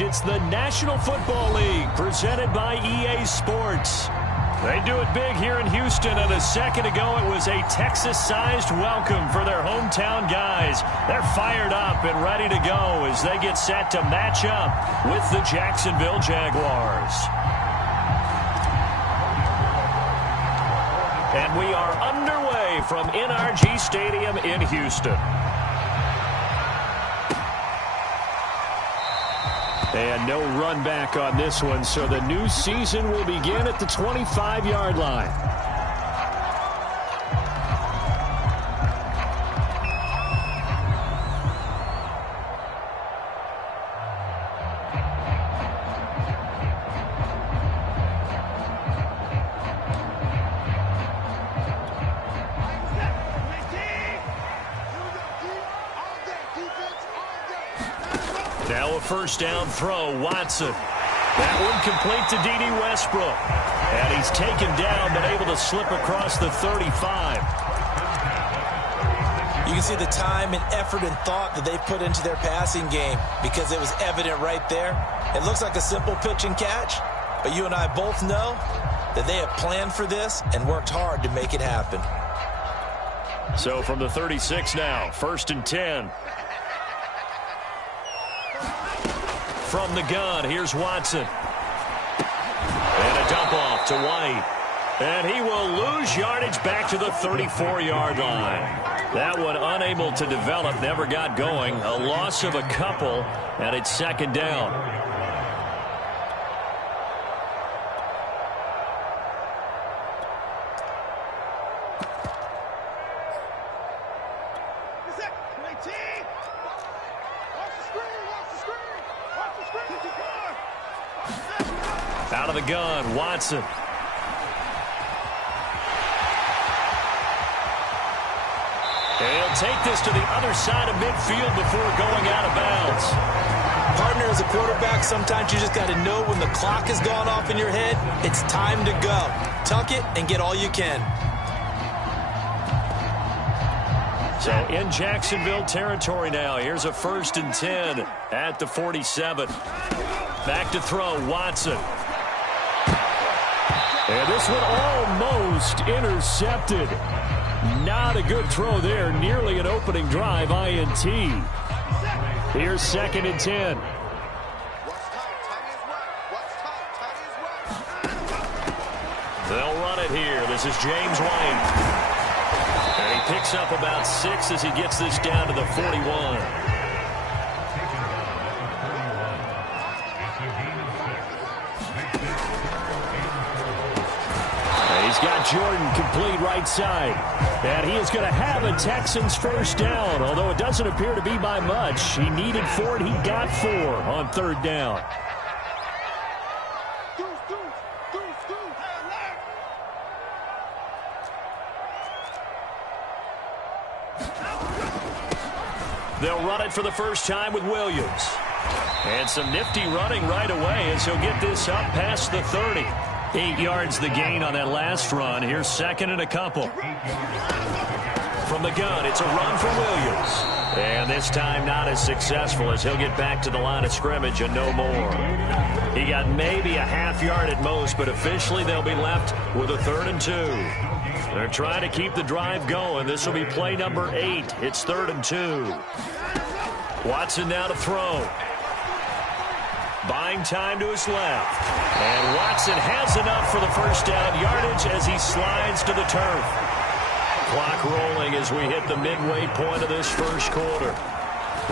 next. It's the National Football League presented by EA Sports. They do it big here in Houston, and a second ago it was a Texas-sized welcome for their hometown guys. They're fired up and ready to go as they get set to match up with the Jacksonville Jaguars. And we are underway from NRG Stadium in Houston. And no run back on this one, so the new season will begin at the 25-yard line. Now a first down throw, Watson. That one complete to D.D. Westbrook. And he's taken down, but able to slip across the 35. You can see the time and effort and thought that they put into their passing game because it was evident right there. It looks like a simple pitch and catch, but you and I both know that they have planned for this and worked hard to make it happen. So from the 36 now, 1st and 10. From the gun, here's Watson. And a dump off to White. And he will lose yardage back to the 34-yard line. That one unable to develop, never got going. A loss of a couple, and it's second down. Out of the gun, Watson. He'll take this to the other side of midfield before going out of bounds. Partner, as a quarterback, sometimes you just got to know when the clock has gone off in your head, it's time to go. Tuck it and get all you can. So in Jacksonville territory now, here's a 1st and 10 at the 47. Back to throw, Watson. And this one almost intercepted. Not a good throw there. Nearly an opening drive, INT. Here's 2nd and 10. They'll run it here. This is James White. And he picks up about 6 as he gets this down to the 41. He's got Jordan complete right side. And he is going to have a Texans first down, although it doesn't appear to be by much. He needed 4, and he got 4 on 3rd down. They'll run it for the first time with Williams. And some nifty running right away as he'll get this up past the 30. 8 yards the gain on that last run. Here's 2nd and a couple. From the gun, it's a run for Williams. And this time not as successful as he'll get back to the line of scrimmage and no more. He got maybe a half yard at most, but officially they'll be left with a 3rd and 2. They're trying to keep the drive going. This will be play number 8. It's 3rd and 2. Watson now to throw. Buying time to his left. And Watson has enough for the first down yardage as he slides to the turf. Clock rolling as we hit the midway point of this first quarter.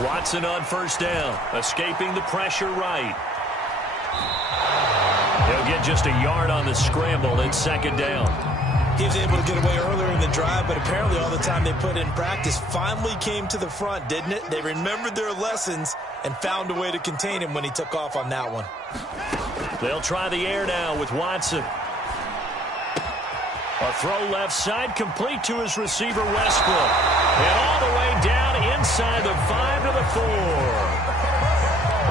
Watson on first down, escaping the pressure right. He'll get just a yard on the scramble. It's 2nd down. He was able to get away earlier in the drive, but apparently all the time they put in practice finally came to the front, didn't it? They remembered their lessons and found a way to contain him when he took off on that one. They'll try the air now with Watson. A throw left side complete to his receiver Westbrook. And all the way down inside the 5 to the 4.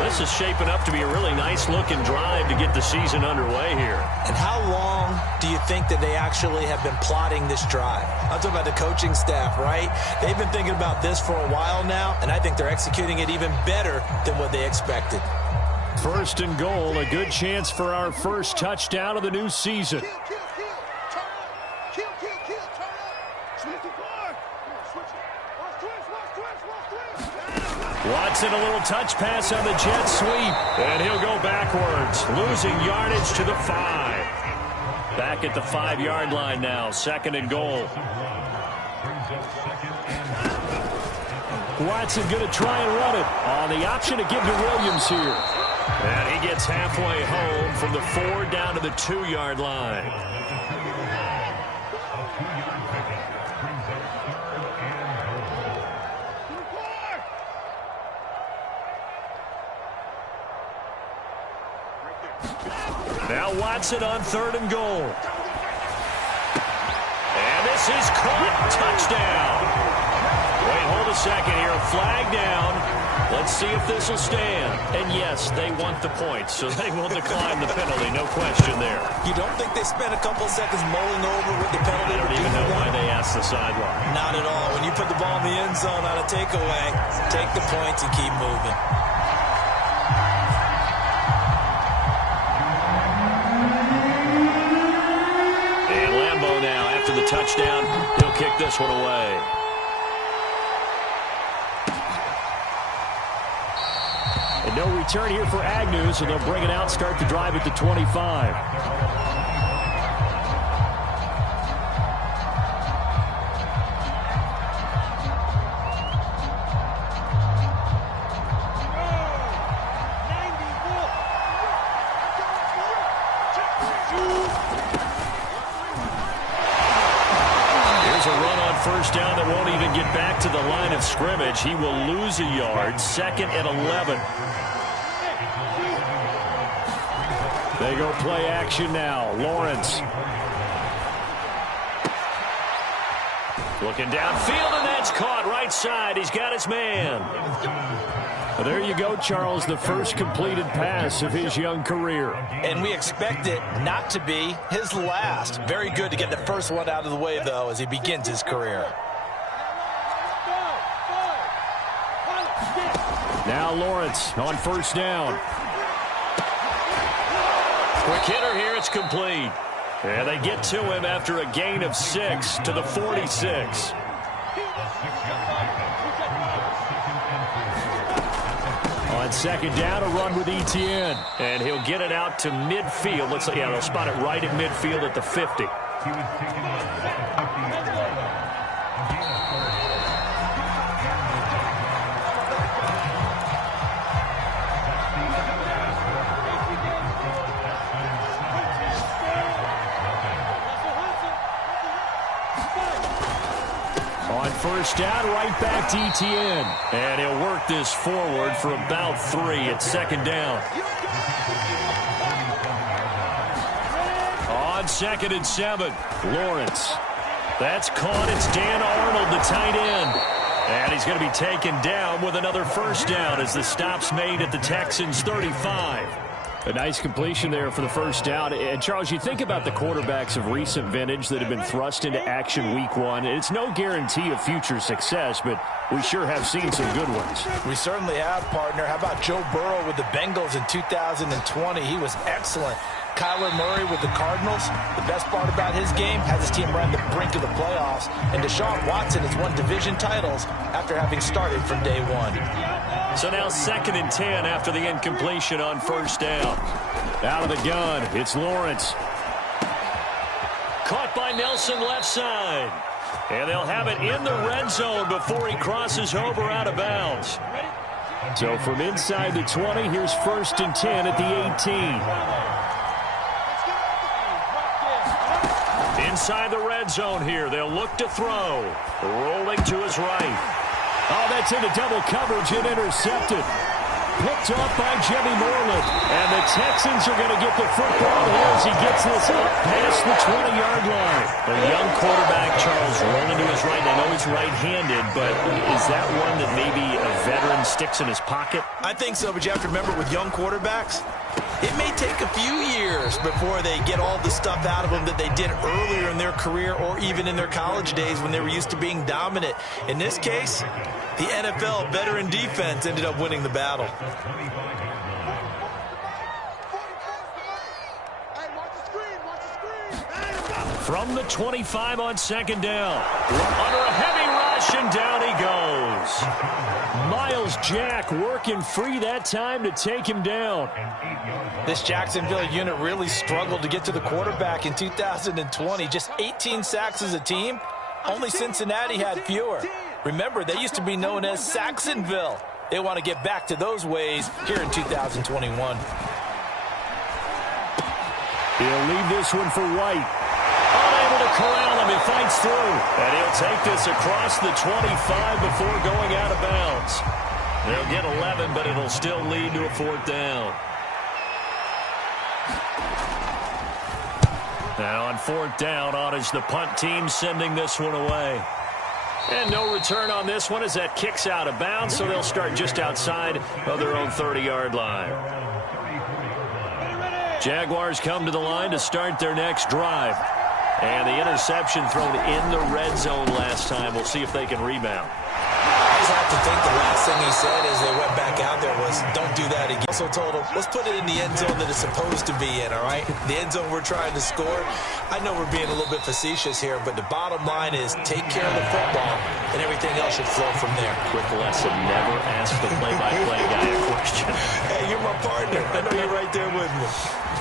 This is shaping up to be a really nice-looking drive to get the season underway here. And how long do you think that they actually have been plotting this drive? I'm talking about the coaching staff, right? They've been thinking about this for a while now, and I think they're executing it even better than what they expected. First and goal, a good chance for our first touchdown of the new season. Watson, a little touch pass on the jet sweep, and he'll go backwards, losing yardage to the 5. Back at the 5-yard line now, second and goal. Watson going to try and run it. On the option to give to Williams here. And he gets halfway home from the 4 down to the 2-yard line. Now Watson on third and goal. And this is caught. Touchdown. Wait, hold a second here. A flag down. Let's see if this will stand. And yes, they want the points, so they will decline the penalty. No question there. You don't think they spent a couple seconds mulling over with the penalty? I don't even know why they asked the sideline. Not at all. When you put the ball in the end zone on a takeaway, take the points and keep moving. The touchdown, he'll kick this one away. And no return here for Agnew, so they'll bring it out, start the drive at the 25. First down that won't even get back to the line of scrimmage. He will lose a yard. Second and 11. They go play action now. Lawrence. Looking downfield, and that's caught right side. He's got his man. Well, there you go, Charles, the first completed pass of his young career. And we expect it not to be his last. Very good to get the first one out of the way, though, as he begins his career. Now Lawrence on first down. Quick hitter here, it's complete. And they get to him after a gain of 6 to the 46. On second down, a run with Etienne. And he'll get it out to midfield. Looks like, yeah, they'll spot it right at midfield at the 50. On first down, right back to Etienne. And he'll work this forward for about 3 at second down. On second and 7, Lawrence. That's caught. It's Dan Arnold, the tight end. And he's going to be taken down with another first down as the stop's made at the Texans' 35. A nice completion there for the first down. And, Charles, you think about the quarterbacks of recent vintage that have been thrust into action week 1. It's no guarantee of future success, but we sure have seen some good ones. We certainly have, partner. How about Joe Burrow with the Bengals in 2020? He was excellent. Kyler Murray with the Cardinals. The best part about his game, has his team right on the brink of the playoffs. And Deshaun Watson has won division titles after having started from day 1. So now second and 10 after the incompletion on first down. Out of the gun, it's Lawrence. Caught by Nelson left side. And they'll have it in the red zone before he crosses over out of bounds. So from inside the 20, here's first and 10 at the 18. Inside the red zone here, they'll look to throw. Rolling to his right. Oh, that's into double coverage and intercepted. Picked off by Jimmy Moreland. And the Texans are going to get the football here as he gets this up past the 20-yard line. A young quarterback, Charles, rolling to his right. I know he's right-handed, but is that one that maybe a veteran sticks in his pocket? I think so, but you have to remember with young quarterbacks, it may take a few years before they get all the stuff out of them that they did earlier in their career or even in their college days when they were used to being dominant. In this case, the NFL veteran defense ended up winning the battle. From the 25 on second down. Under a heavy rush, and down he goes. Miles Jack working free that time to take him down. This Jacksonville unit really struggled to get to the quarterback in 2020. Just 18 sacks as a team. Only Cincinnati had fewer. Remember, they used to be known as Saxonville. They want to get back to those ways here in 2021. He'll leave this one for White. Unable to corral him. He fights through. And he'll take this across the 25 before going out of bounds. They'll get 11, but it'll still lead to a fourth down. Now on fourth down, on is the punt team sending this one away. And no return on this one as that kicks out of bounds, so they'll start just outside of their own 30-yard line. Jaguars come to the line to start their next drive. And the interception thrown in the red zone last time. We'll see if they can rebound. I just have to think the last thing he said as they went back out there was, don't do that again. Also told him, let's put it in the end zone that it's supposed to be in, all right? The end zone we're trying to score. I know we're being a little bit facetious here, but the bottom line is take care of the football, and everything else should flow from there. Quick lesson, never ask the play-by-play guy a question. Hey, you're my partner. I know you're right there with me.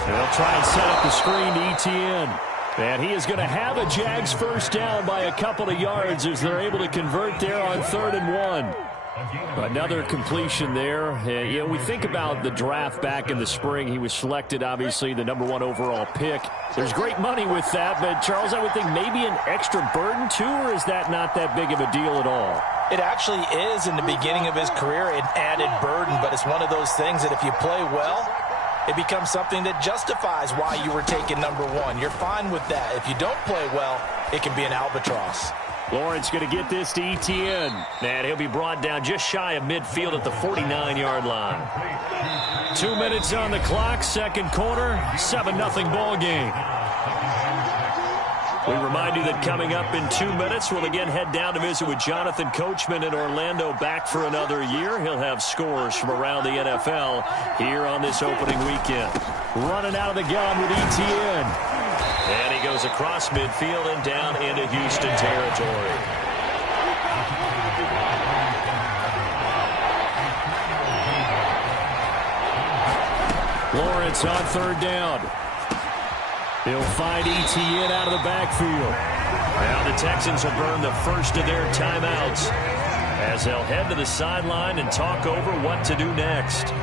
They'll try and set up the screen to ETN. And he is going to have a Jags first down by a couple of yards as they're able to convert there on 3rd and 1. Another completion there. You know, we think about the draft back in the spring. He was selected, obviously, the #1 overall pick. There's great money with that, but, Charles, I would think maybe an extra burden, too, or is that not that big of a deal at all? It actually is in the beginning of his career, an added burden, but it's one of those things that if you play well, it becomes something that justifies why you were taken #1. You're fine with that. If you don't play well, it can be an albatross. Lawrence going to get this to ETN. And he'll be brought down just shy of midfield at the 49-yard line. 2 minutes on the clock, second quarter, 7-0 ball game. We remind you that coming up in 2 minutes, we'll again head down to visit with Jonathan Coachman in Orlando, back for another year. He'll have scores from around the NFL here on this opening weekend. Running out of the gun with ETN. And he goes across midfield and down into Houston territory. Lawrence on 3rd down. He'll find ETN out of the backfield. Now the Texans will burn the first of their timeouts as they'll head to the sideline and talk over what to do next.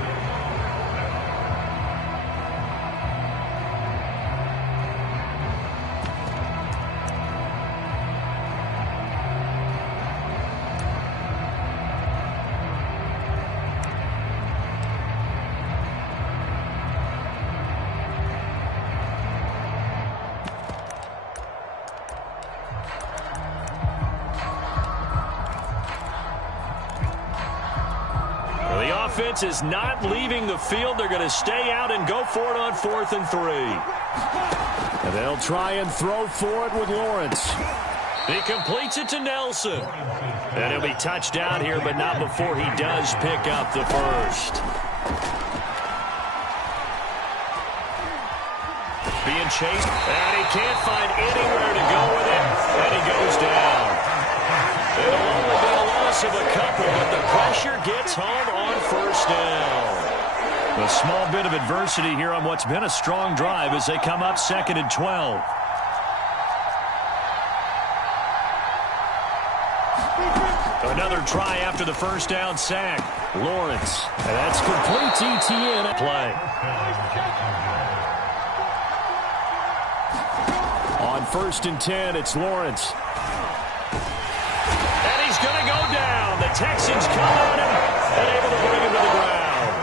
Offense is not leaving the field. They're going to stay out and go for it on 4th and 3. And they'll try and throw for it with Lawrence. He completes it to Nelson. And he'll be touched down here, but not before he does pick up the first. Being chased, and he can't find anywhere to go with it, and he goes down. It'll only be a loss of a couple, but the pressure gets home on first down. A small bit of adversity here on what's been a strong drive as they come up 2nd and 12. Another try after the first down sack. Lawrence. And that's complete ETN at play. On 1st and 10, it's Lawrence. Going to go down. The Texans come on him and able to bring him to the ground.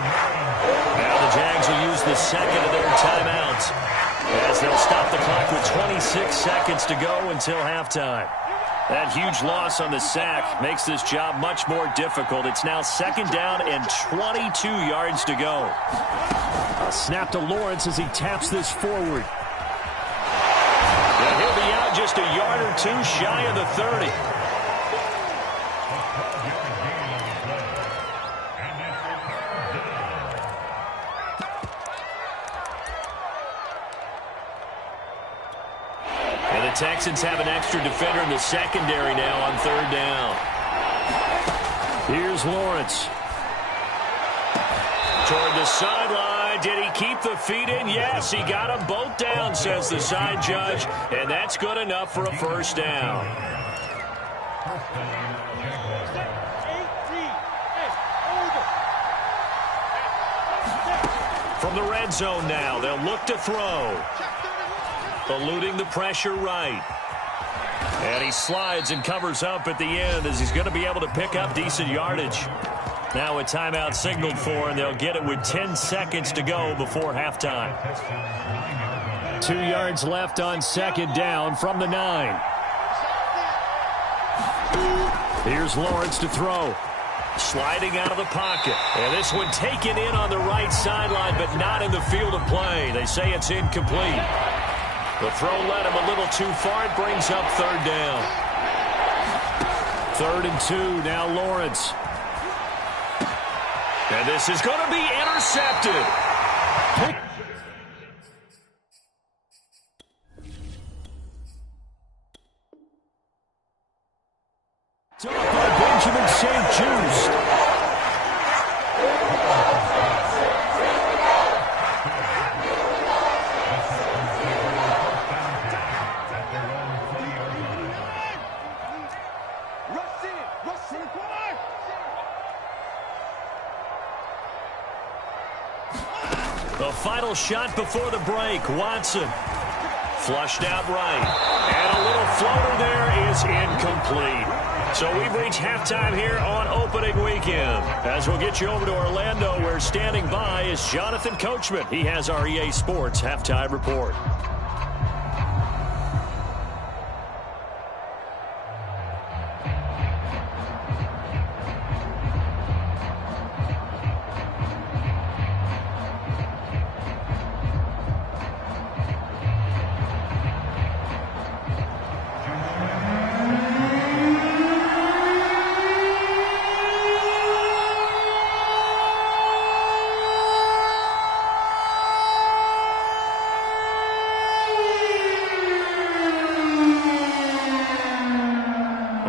Now the Jags will use the second of their timeouts as they'll stop the clock with 26 seconds to go until halftime. That huge loss on the sack makes this job much more difficult. It's now 2nd down and 22 yards to go. A snap to Lawrence as he taps this forward. And he'll be out just a yard or two shy of the 30. the Texans have an extra defender in the secondary now on third down. Here's Lawrence. Toward the sideline. Did he keep the feet in? Yes, he got them both down, says the side judge. And that's good enough for a first down. From the red zone now, they'll look to throw. Eluding the pressure right. And he slides and covers up at the end as he's going to be able to pick up decent yardage. Now a timeout signaled for, and they'll get it with 10 seconds to go before halftime. 2 yards left on second down from the 9. Here's Lawrence to throw. Sliding out of the pocket. And this one taken in on the right sideline, but not in the field of play. They say it's incomplete. The throw led him a little too far. It brings up third down. 3rd and 2. Now Lawrence. And this is going to be intercepted. Up by Benjamin St-Juste. The final shot before the break. Watson. Flushed out right. And a little floater there is incomplete. So we've reached halftime here on opening weekend. As we'll get you over to Orlando, where standing by is Jonathan Coachman. He has our EA Sports halftime report.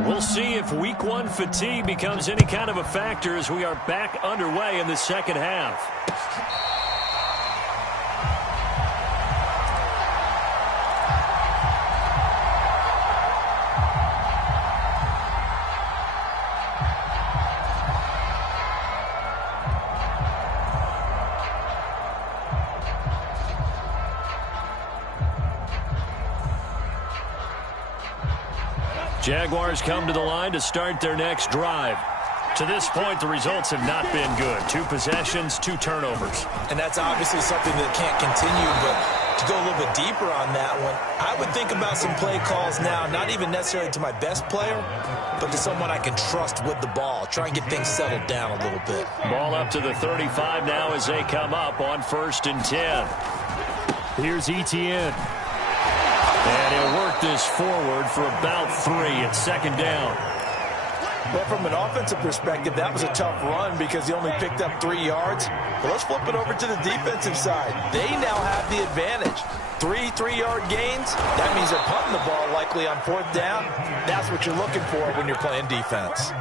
We'll see if week 1 fatigue becomes any kind of a factor as we are back underway in the second half. Jaguars come to the line to start their next drive. To this point, the results have not been good. 2 possessions, 2 turnovers. And that's obviously something that can't continue, but to go a little bit deeper on that one, I would think about some play calls now, not even necessarily to my best player, but to someone I can trust with the ball. Try and get things settled down a little bit. Ball up to the 35 now as they come up on 1st and 10. Here's Etienne. And he'll work this forward for about 3 at second down. Well, from an offensive perspective, that was a tough run because he only picked up 3 yards. But let's flip it over to the defensive side. They now have the advantage. 3 3-yard gains. That means they're punting the ball likely on 4th down. That's what you're looking for when you're playing defense.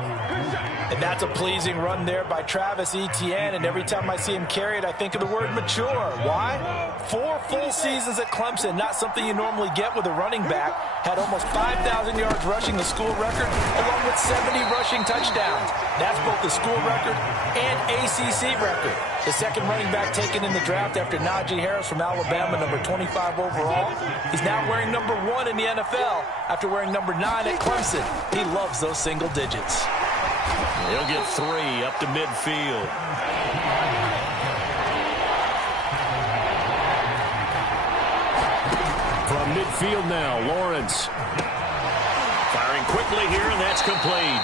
And that's a pleasing run there by Travis Etienne. And every time I see him carry it, I think of the word mature. Why? 4 full seasons at Clemson. Not something you normally get with a running back. Had almost 5,000 yards rushing, the school record, along with 70 rushing touchdowns. That's both the school record and ACC record. The second running back taken in the draft after Najee Harris from Alabama, number 25 overall. He's now wearing number 1 in the NFL after wearing number 9 at Clemson. He loves those single digits. He'll get 3 up to midfield. From midfield now, Lawrence. Firing quickly here, and that's complete.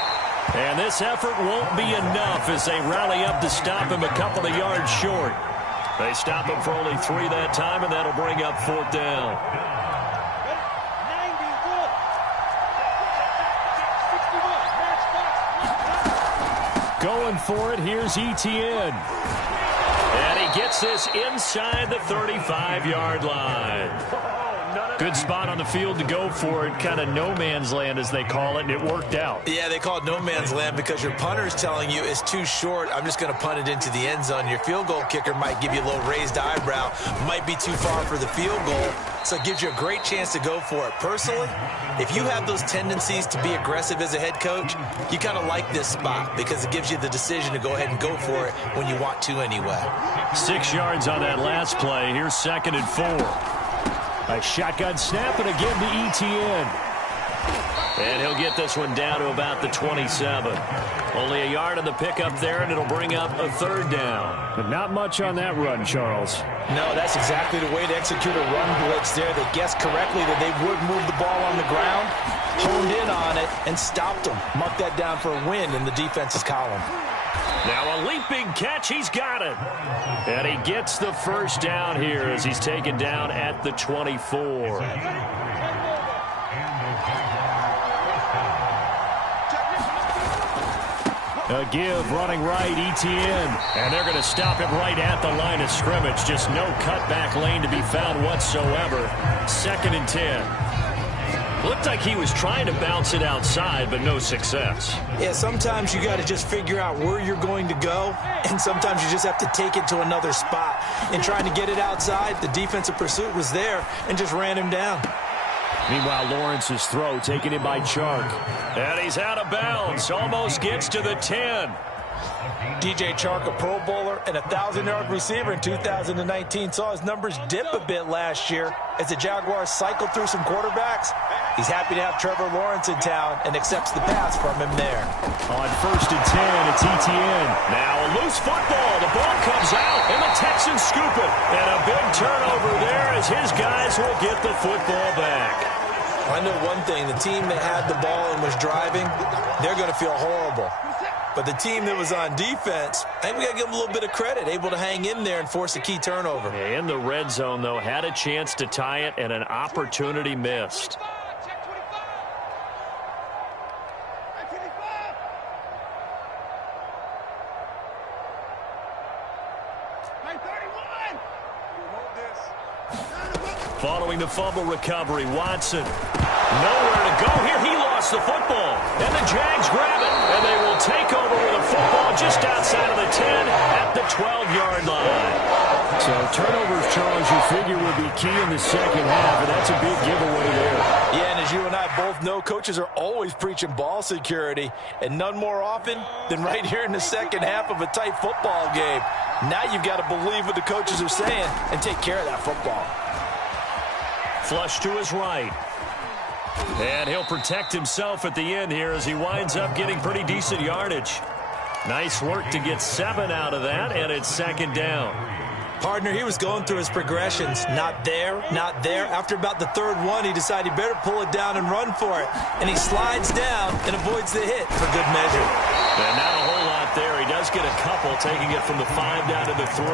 And this effort won't be enough as they rally up to stop him a couple of yards short. They stop him for only 3 that time, and that'll bring up 4th down. Going for it, here's Etienne. And he gets this inside the 35-yard line. Good spot on the field to go for it. Kind of no man's land, as they call it, and it worked out. Yeah, they call it no man's land because your punter's telling you it's too short. I'm just going to punt it into the end zone. Your field goal kicker might give you a little raised eyebrow. Might be too far for the field goal. So it gives you a great chance to go for it. Personally, if you have those tendencies to be aggressive as a head coach, you kind of like this spot because it gives you the decision to go ahead and go for it when you want to anyway. 6 yards on that last play. Here's 2nd and 4. A shotgun snap and again to Etienne. And he'll get this one down to about the 27. Only a yard on the pickup there, and it'll bring up a 3rd down. But not much on that run, Charles. No, that's exactly the way to execute a run blitz there. They guessed correctly that they would move the ball on the ground, honed in on it, and stopped them. Marked that down for a win in the defense's column. Now a leaping catch. He's got it. And he gets the 1st down here as he's taken down at the 24. A give, running right, Etienne. And they're going to stop him right at the line of scrimmage. Just no cutback lane to be found whatsoever. 2nd and 10. Looked like he was trying to bounce it outside, but no success. Yeah, sometimes you got to just figure out where you're going to go, and sometimes you just have to take it to another spot. In trying to get it outside, the defensive pursuit was there and just ran him down. Meanwhile, Lawrence's throw taken in by Chark. And he's out of bounds. Almost gets to the 10. DJ Chark, a Pro Bowler and a 1,000-yard receiver in 2019, saw his numbers dip a bit last year as the Jaguars cycled through some quarterbacks. He's happy to have Trevor Lawrence in town and accepts the pass from him there. On 1st and 10, it's Etienne. Now a loose football. The ball comes out, and the Texans scoop it. And a big turnover there as his guys will get the football back. I know one thing. The team that had the ball and was driving, they're going to feel horrible. But the team that was on defense, I think we got to give them a little bit of credit, able to hang in there and force a key turnover. In the red zone, though, had a chance to tie it and an opportunity missed. Following the fumble recovery, Watson. Nowhere to go here. He lost the football. And the Jags grab it. And they will take over with a football just outside of the 10 at the 12-yard line. So turnovers, Charles, you figure will be key in the second half, and that's a big giveaway there. Yeah, and as you and I both know, coaches are always preaching ball security, and none more often than right here in the second half of a tight football game. Now you've got to believe what the coaches are saying and take care of that football. Flush to his right. And he'll protect himself at the end here as he winds up getting pretty decent yardage. Nice work to get 7 out of that, and it's 2nd down. Partner, he was going through his progressions. Not there, not there. After about the 3rd one, he decided he better pull it down and run for it. And he slides down and avoids the hit for good measure. And not a whole lot there. He does get a couple, taking it from the 5 down to the 3.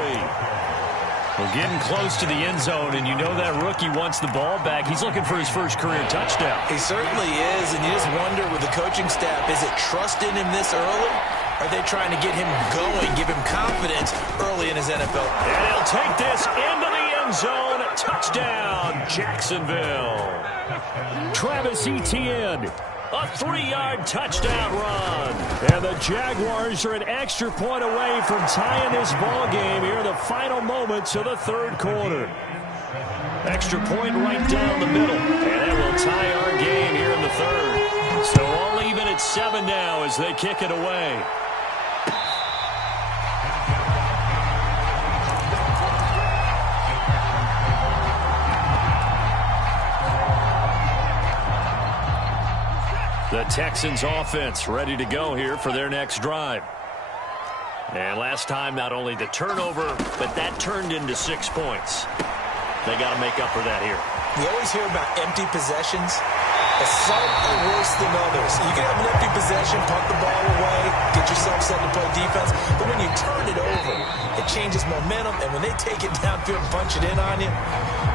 We're getting close to the end zone, and you know that rookie wants the ball back. He's looking for his first career touchdown. He certainly is, and you just wonder with the coaching staff, is it trust in him this early? Are they trying to get him going, give him confidence early in his NFL? And he'll take this into the end zone. Touchdown, Jacksonville. Travis Etienne. A 3-yard touchdown run. And the Jaguars are an extra point away from tying this ball game here in the final moments of the 3rd quarter. Extra point right down the middle. And it will tie our game here in the 3rd. So all even at 7 now as they kick it away. The Texans offense ready to go here for their next drive. And last time, not only the turnover, but that turned into 6 points. They got to make up for that here. We always hear about empty possessions. Some are worse than others. You can have an empty possession, punt the ball away, get yourself set to play defense. But when you turn it over, it changes momentum. And when they take it downfield and punch it in on you,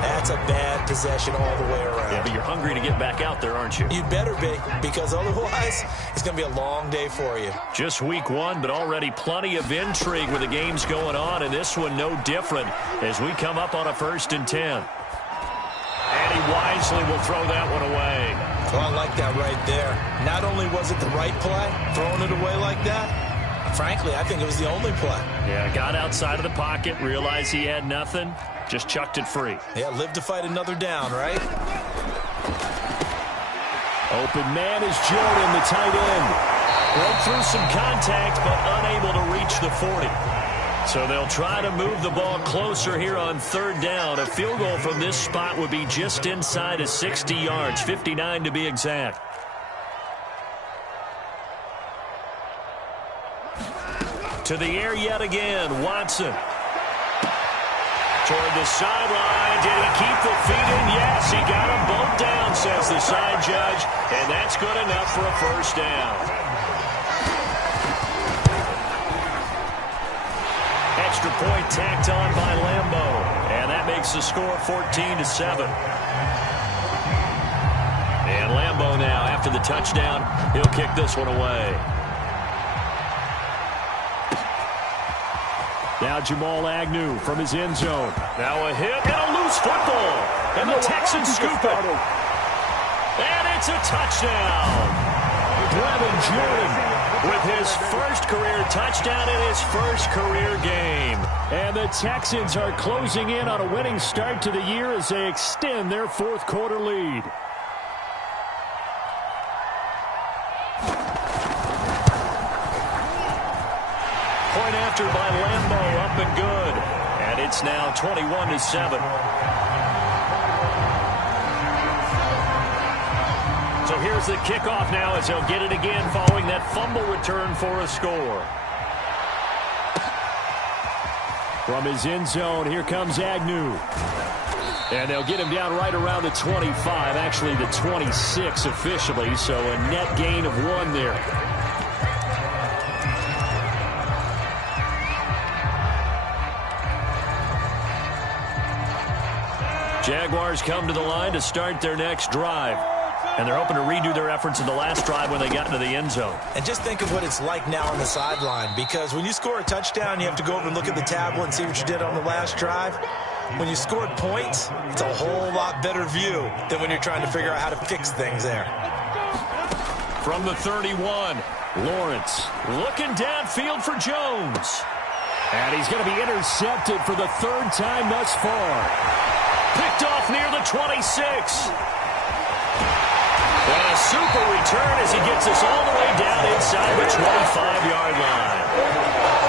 that's a bad possession all the way around. Yeah, but you're hungry to get back out there, aren't you? You'd better be, because otherwise it's going to be a long day for you. Just week 1, but already plenty of intrigue with the games going on, and this one no different as we come up on a 1st and 10. And he wisely will throw that one away. Well, I like that right there. Not only was it the right play, throwing it away like that, frankly, I think it was the only play. Yeah, got outside of the pocket, realized he had nothing, just chucked it free. Yeah, live to fight another down, right? Open man is Jordan, the tight end. Broke through some contact, but unable to reach the 40. So they'll try to move the ball closer here on third down. A field goal from this spot would be just inside of 60 yards, 59 to be exact. To the air yet again, Watson. Toward the sideline. Did he keep the feet in? Yes, he got them both down, says the side judge. And that's good enough for a first down. Extra point tacked on by Lambeau. And that makes the score 14-7. And Lambeau now, after the touchdown, he'll kick this one away. Now Jamal Agnew from his end zone. Now a hit and a loose football. And the Texans scoop it. And it's a touchdown. Brevin Jordan with his first career touchdown in his first career game. And the Texans are closing in on a winning start to the year as they extend their fourth quarter lead. Point after by Lambeau, up and good. And it's now 21-7. So here's the kickoff now as they'll get it again following that fumble return for a score. From his end zone, here comes Agnew. And they'll get him down right around the 25, actually the 26 officially, so a net gain of 1 there. Jaguars come to the line to start their next drive. And they're hoping to redo their efforts in the last drive when they got into the end zone. And just think of what it's like now on the sideline, because when you score a touchdown, you have to go over and look at the tablet and see what you did on the last drive. When you scored points, it's a whole lot better view than when you're trying to figure out how to fix things there. From the 31, Lawrence looking downfield for Jones. And he's going to be intercepted for the third time thus far. Picked off near the 26. And a super return as he gets us all the way down inside the 25-yard line.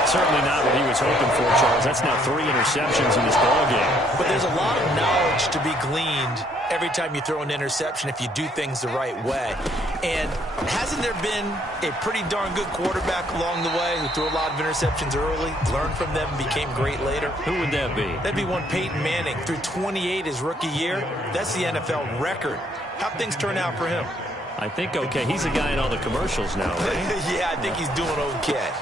Certainly not what he was hoping for, Charles. That's now 3 interceptions in this ballgame. But there's a lot of knowledge to be gleaned every time you throw an interception if you do things the right way. And hasn't there been a pretty darn good quarterback along the way who threw a lot of interceptions early, learned from them, and became great later? Who would that be? That'd be one Peyton Manning. Threw 28 his rookie year. That's the NFL record. How'd things turn out for him? I think okay. He's a guy in all the commercials now, right? Yeah, I think he's doing okay.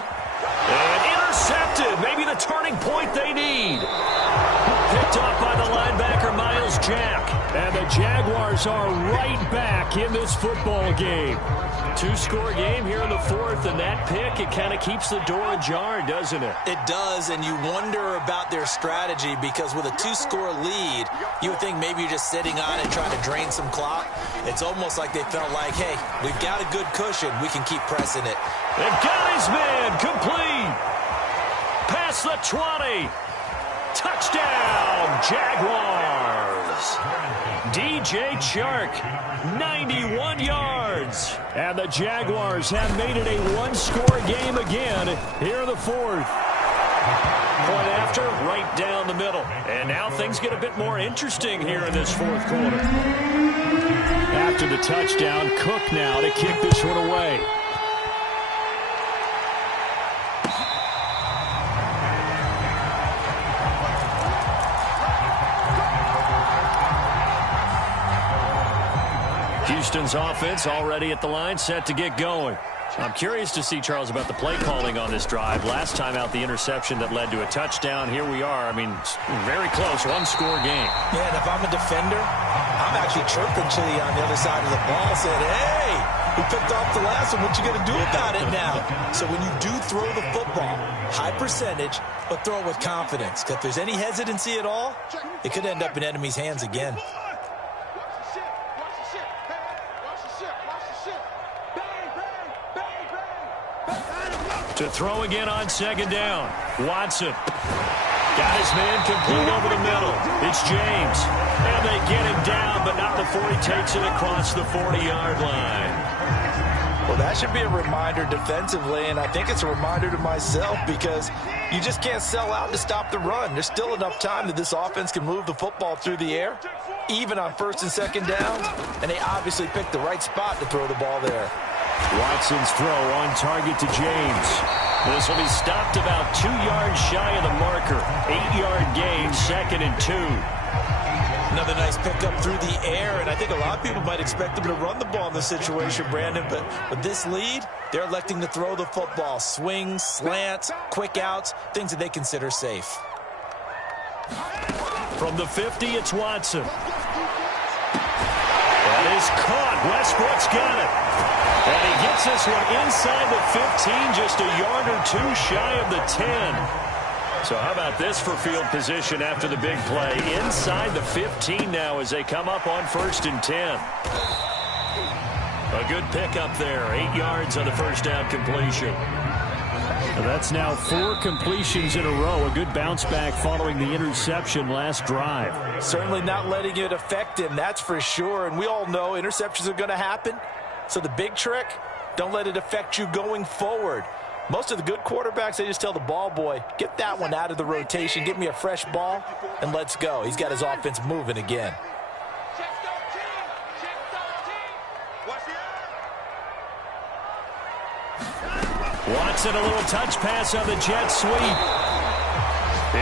And intercepted. Maybe the turning point they need. Picked off by the linebacker, Miles Jack. And the Jaguars are right back in this football game. 2-score game here in the fourth, and that pick, it kind of keeps the door ajar, doesn't it? It does, and you wonder about their strategy because with a 2-score lead, you would think maybe you're just sitting on it trying to drain some clock. It's almost like they felt like, hey, we've got a good cushion. We can keep pressing it. They got his man complete. Past the 20. Touchdown, Jaguars. DJ Chark, 91 yards. And the Jaguars have made it a 1-score game again here in the fourth. Point after, right down the middle. And now things get a bit more interesting here in this fourth quarter. After the touchdown, Cook now to kick this one away. Houston's offense already at the line, set to get going. I'm curious to see, Charles, about the play calling on this drive. Last time out, the interception that led to a touchdown. Here we are. I mean, very close, 1-score game. Yeah, and if I'm a defender, I'm actually chirping to you on the other side of the ball, saying, hey, we picked off the last one. What you going to do about it now? So when you do throw the football, high percentage, but throw it with confidence. If there's any hesitancy at all, it could end up in enemy's hands again. To throw again on second down. Watson. Got his man complete over the middle. It's James. And they get him down, but not before he takes it across the 40-yard line. Well, that should be a reminder defensively, and I think it's a reminder to myself because you just can't sell out to stop the run. There's still enough time that this offense can move the football through the air, even on first and second downs, and they obviously picked the right spot to throw the ball there. Watson's throw on target to James. This will be stopped about 2 yards shy of the marker. 8-yard gain, 2nd and 2. Another nice pickup through the air, and I think a lot of people might expect them to run the ball in this situation, Brandon, but with this lead, they're electing to throw the football. Swings, slants, quick outs, things that they consider safe. From the 50, it's Watson. That is caught. Westbrook's got it. And he gets this one inside the 15, just a yard or two shy of the 10. So how about this for field position after the big play? Inside the 15 now as they come up on 1st and 10. A good pickup there. 8 yards on the first down completion. Well, that's now 4 completions in a row. A good bounce back following the interception last drive. Certainly not letting it affect him, that's for sure. And we all know interceptions are going to happen. So the big trick, don't let it affect you going forward. Most of the good quarterbacks, they just tell the ball boy, get that one out of the rotation, give me a fresh ball, and let's go. He's got his offense moving again. Watson, a little touch pass on the jet sweep.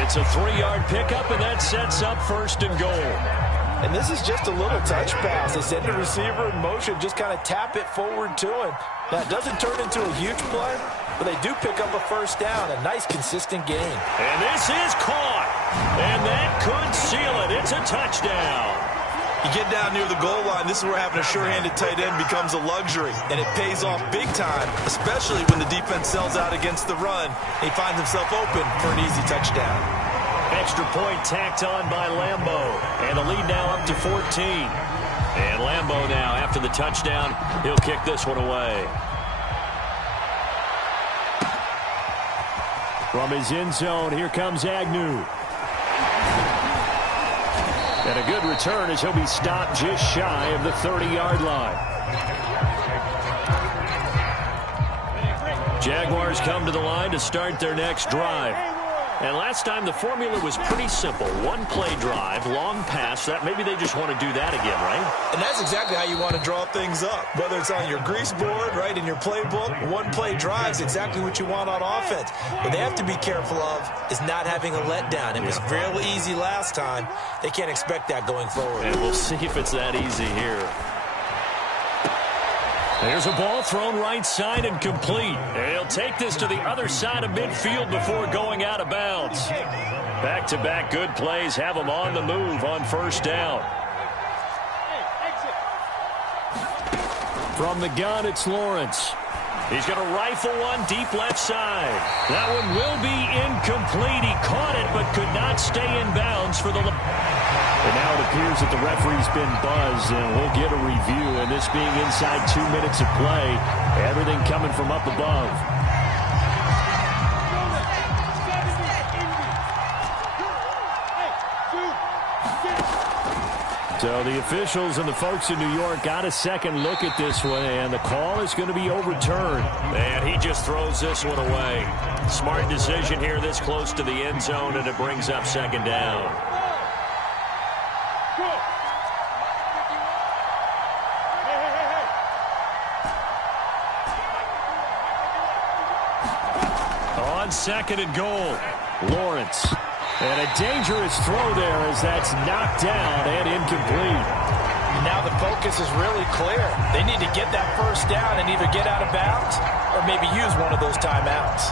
It's a 3-yard pickup, and that sets up 1st and goal. And this is just a little touch pass. They send the receiver in motion, just kind of tap it forward to him. Now, it doesn't turn into a huge play, but they do pick up a first down, a nice, consistent gain. And this is caught. And that could seal it. It's a touchdown. You get down near the goal line, this is where having a sure-handed tight end becomes a luxury, and it pays off big time, especially when the defense sells out against the run. He finds himself open for an easy touchdown. Extra point tacked on by Lambo, and the lead now up to 14. And Lambo now, after the touchdown, he'll kick this one away. From his end zone, here comes Agnew. And a good return as he'll be stopped just shy of the 30-yard line. Jaguars come to the line to start their next drive. And last time the formula was pretty simple. One play drive, long pass. That maybe they just want to do that again, right? And that's exactly how you want to draw things up. Whether it's on your grease board, right, in your playbook, one play drive is exactly what you want on offense. What they have to be careful of is not having a letdown. It was real easy last time. They can't expect that going forward. And we'll see if it's that easy here. There's a ball thrown right side and complete. And he'll take this to the other side of midfield before going out of bounds. Back-to-back good plays have him on the move on 1st down. From the gun, it's Lawrence. He's going to rifle one deep left side. That one will be incomplete. He caught it but could not stay in bounds for the... And now it appears that the referee's been buzzed, and we'll get a review. And this being inside 2 minutes of play, everything coming from up above. So the officials and the folks in New York got a second look at this one, and the call is going to be overturned. And he just throws this one away. Smart decision here this close to the end zone, and it brings up 2nd down. On 2nd and goal, Lawrence. And a dangerous throw there as that's knocked down and incomplete. Now the focus is really clear. They need to get that first down and either get out of bounds or maybe use one of those timeouts.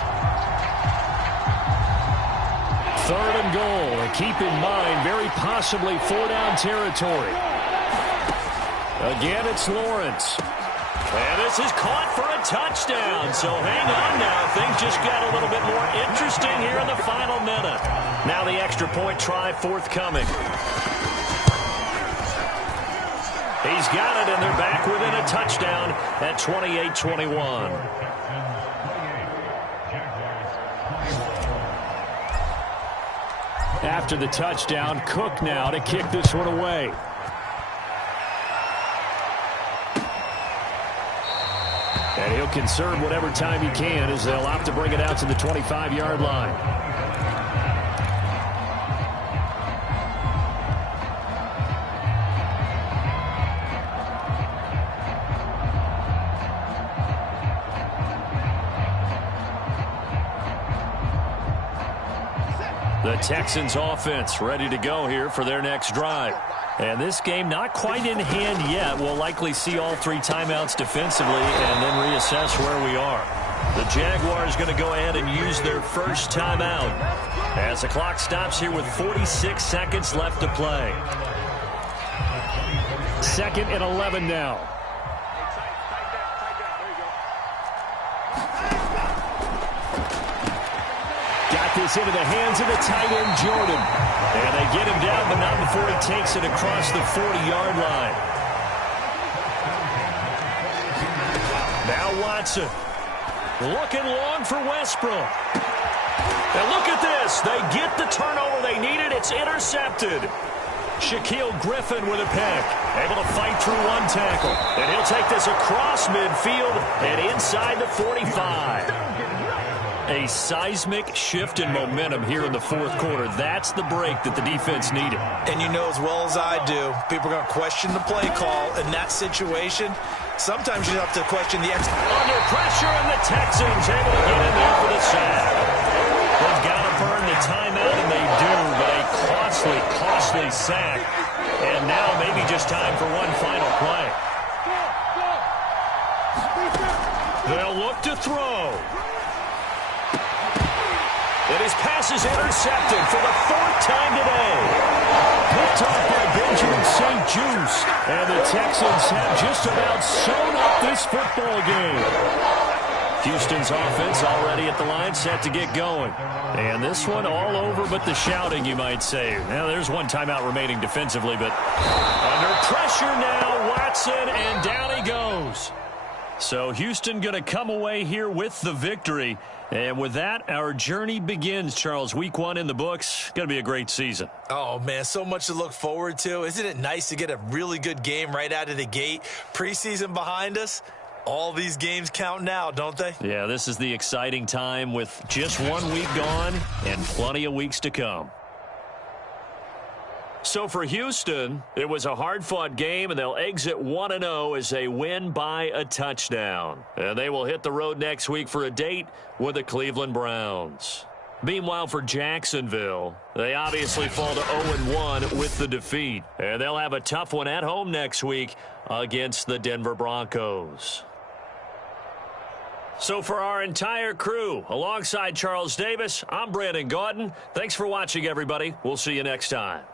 3rd and goal. And keep in mind, very possibly 4-down territory. Again, it's Lawrence. And this is caught for a touchdown. So hang on now. Things just got a little bit more interesting here in the final minute. Now the extra point try forthcoming. He's got it, and they're back within a touchdown at 28-21. After the touchdown, Cook now to kick this one away. And he'll conserve whatever time he can as they'll opt to bring it out to the 25-yard line. The Texans offense ready to go here for their next drive. And this game not quite in hand yet. We'll likely see all 3 timeouts defensively and then reassess where we are. The Jaguars going to go ahead and use their first timeout as the clock stops here with 46 seconds left to play. 2nd and 11 now. This into the hands of the tight end, Jordan. And they get him down, but not before he takes it across the 40-yard line. Now Watson. Looking long for Westbrook. And look at this. They get the turnover they needed. It's intercepted. Shaquille Griffin with a pick. Able to fight through one tackle. And he'll take this across midfield and inside the 45. A seismic shift in momentum here in the 4th quarter. That's the break that the defense needed. And you know as well as I do, people are going to question the play call in that situation. Sometimes you have to question the under pressure, and the Texans able to get in there for the sack. They've got to burn the timeout, and they do, but a costly sack. And now maybe just time for one final play. They'll look to throw. And his pass is intercepted for the 4th time today. Picked off by Benjamin St. Juste. And the Texans have just about sewn up this football game. Houston's offense already at the line, set to get going. And this one all over but the shouting, you might say. Now, there's one timeout remaining defensively, but under pressure now, Watson, and down he goes. So Houston going to come away here with the victory. And with that, our journey begins, Charles. Week 1 in the books. Going to be a great season. Oh, man, so much to look forward to. Isn't it nice to get a really good game right out of the gate? Preseason behind us. All these games count now, don't they? Yeah, this is the exciting time with just 1 week gone and plenty of weeks to come. So for Houston, it was a hard-fought game, and they'll exit 1-0 as they win by a touchdown. And they will hit the road next week for a date with the Cleveland Browns. Meanwhile, for Jacksonville, they obviously fall to 0-1 with the defeat. And they'll have a tough one at home next week against the Denver Broncos. So for our entire crew, alongside Charles Davis, I'm Brandon Gaudin. Thanks for watching, everybody. We'll see you next time.